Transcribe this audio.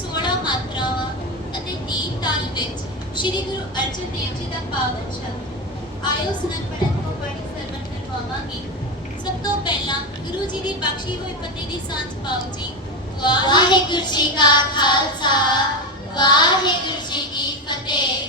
16 ਮਾਤਰਾਵਾਂ ਅਤੇ 3 ਤਾਲ ਵਿੱਚ ਸ੍ਰੀ ਗੁਰੂ ਅਰਜਨ ਦੇਵ ਜੀ ਦਾ ਪਾਵਨ ਸ਼ਬਦ ਆਇਓ ਸੁਨਨ ਪੜਨ ਕੋ ਪੜੀ ਸਰਵਨ ਕਰਵਾਵਾਂਗੇ। ਸਭ ਤੋਂ ਪਹਿਲਾਂ ਗੁਰੂ ਜੀ ਦੀ ਬਖਸ਼ੀ ਹੋਈ ਪਤੀ ਦੀ ਸਾਂਝ ਪਾਓ ਜੀ। ਵਾਹਿਗੁਰੂ ਜੀ ਕਾ ਖਾਲਸਾ, ਵਾਹਿਗੁਰੂ ਜੀ ਕੀ ਫਤਿਹ।